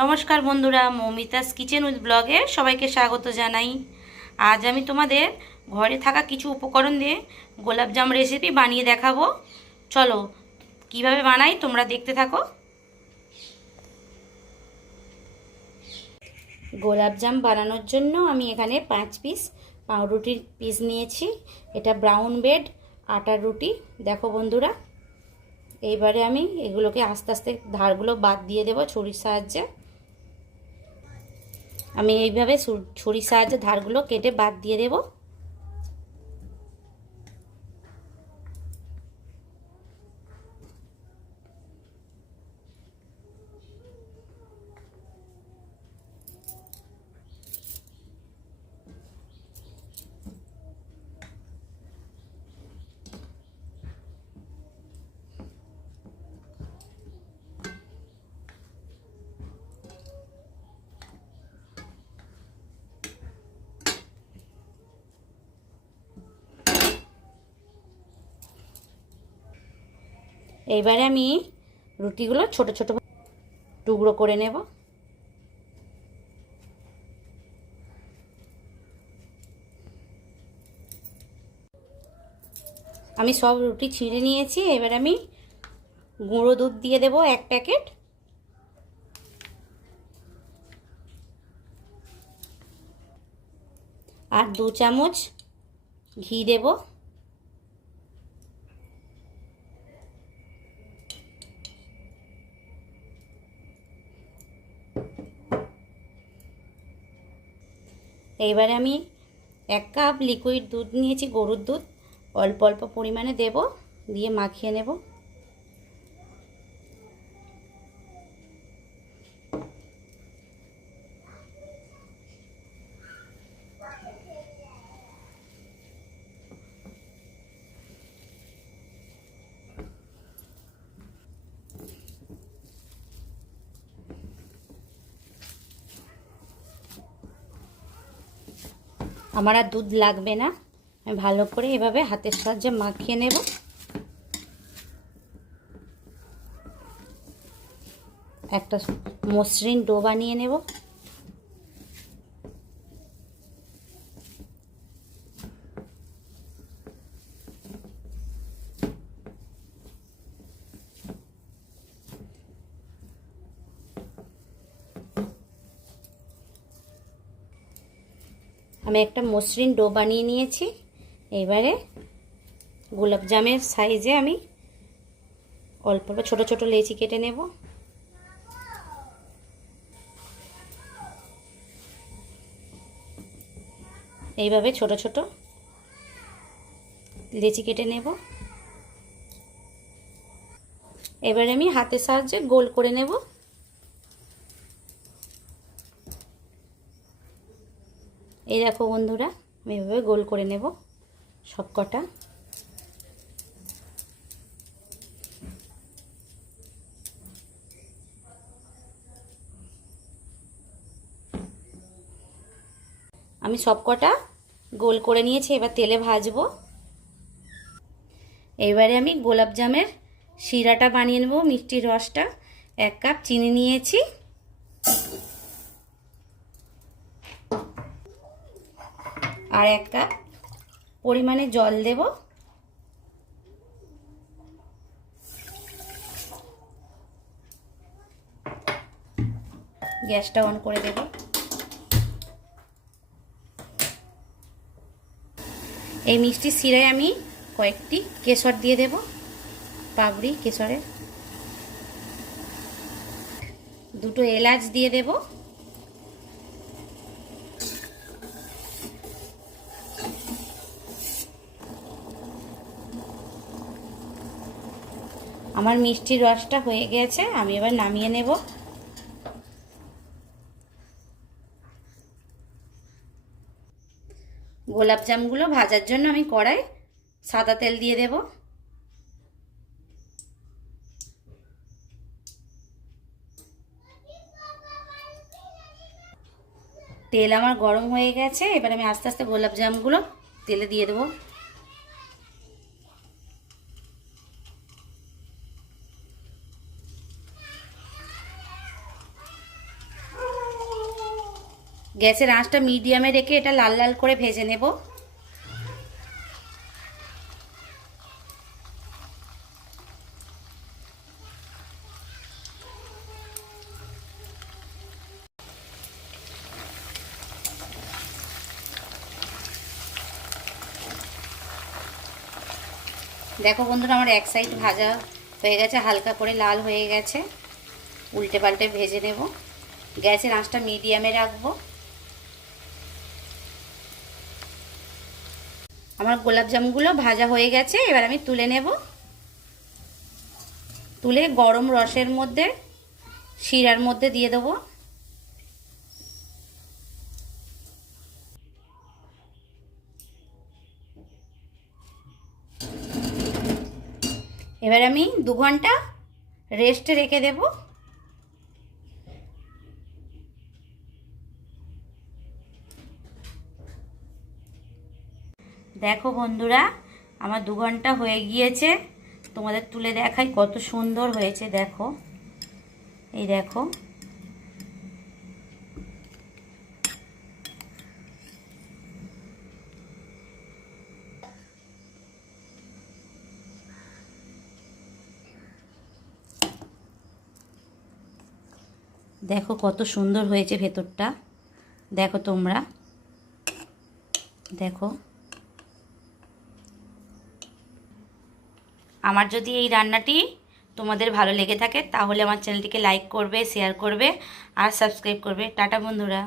নমস্কার বন্ধুরা, Moumita's kitchen with ব্লগে সবাইকে স্বাগত জানাই। আজ আমি তোমাদের ঘরে থাকা কিছু উপকরণ দিয়ে গোলাপজাম রেসিপি বানিয়ে দেখাবো। চলো, কীভাবে বানাই তোমরা দেখতে থাকো। গোলাপজাম বানানোর জন্য আমি এখানে পাঁচ পিস পাউরুটির পিস নিয়েছি। এটা ব্রাউন ব্রেড আটার রুটি। দেখো বন্ধুরা এইবারে আমি এগুলোকে আস্তে আস্তে ধারগুলো বাদ দিয়ে দেবো ছুরির সাহায্যে। আমি এইভাবে ছুরির সাহায্যে ধারগুলো কেটে বাদ দিয়ে দেবো। এইবারে আমি রুটিগুলো ছোট ছোট টুকরো করে নেব। আমি সব রুটি ছিঁড়ে নিয়েছি, এবার আমি গুঁড়ো দুধ দিয়ে দেব এক প্যাকেট। আর দু চামচ ঘি দেবো। এইবারে আমি এক কাপ লিকুইড দুধ নিয়েছি, গরুর দুধ। অল্প অল্প পরিমাণে দেব, দিয়ে মাখিয়ে নেব। আমার আর দুধ লাগবে না। আমি ভালো করে এভাবে হাতের সাহায্যে মাখিয়ে নেব। একটা মসৃণ ডো বানিয়ে নেব। আমি একটা মসৃণ ডো বানিয়ে নিয়েছি। এবারে গোলাপজামের সাইজে আমি অল্প অল্প ছোটো ছোটো লেচি কেটে নেব। এইভাবে ছোট ছোট লেচি কেটে নেব। এবারে আমি হাতের সাহায্যে গোল করে নেব। এই দেখো বন্ধুরা, আমি এভাবে গোল করে নেব সব কটা আমি সব কটা গোল করে নিয়েছি, এবার তেলে ভাজবো। এবারে আমি গোলাপ জামের শিরাটা বানিয়ে নেব, মিষ্টির রসটা। এক কাপ চিনি নিয়েছি। আর এক কাপ পরিমাণে জল দেব। গ্যাসটা অন করে দেব। এই মিষ্টি শিরায় আমি কয়েকটি কেশর দিয়ে দেব, পাবড়ি, কেশরের। দুটো এলাচ দিয়ে দেবো। আমার মিষ্টির রসটা হয়ে গেছে, আমি এবার নামিয়ে নেব। গোলাপ জামগুলো ভাজার জন্য আমি কড়াই সাদা তেল দিয়ে দেব। তেল আমার গরম হয়ে গেছে, এবার আমি আস্তে আস্তে গোলাপ জামগুলো তেলে দিয়ে দেবো। গ্যাসের আঁচটা মিডিয়ামে রেখে এটা লাল লাল করে ভেজে নেব। দেখো বন্ধুরা, আমার এক সাইড ভাজা হয়ে গেছে, হালকা করে লাল হয়ে গেছে। উল্টে পাল্টে ভেজে নেব। গ্যাসের আঁচটা মিডিয়ামে রাখব। আমার গোলাপ জামুগুলো ভাজা হয়ে গেছে, এবার আমি তুলে নেব। তুলে গরম রসের মধ্যে, শিরার মধ্যে দিয়ে দেবো। এবার আমি দু ঘণ্টা রেস্টে রেখে দেব। দেখো বন্ধুরা, আমার দু ঘণ্টা হয়ে গিয়েছে। তোমাদের তুলে দেখাই কত সুন্দর হয়েছে, দেখো। এই দেখো। দেখো কত সুন্দর হয়েছে ভেতরটা। দেখো তোমরা। দেখো। আমার যদি এই রান্নাটি তোমাদের ভালো লেগে থাকে, তাহলে আমার চ্যানেলটিকে লাইক করবে শেয়ার করবে, আর সাবস্ক্রাইব করবে। টাটা বন্ধুরা।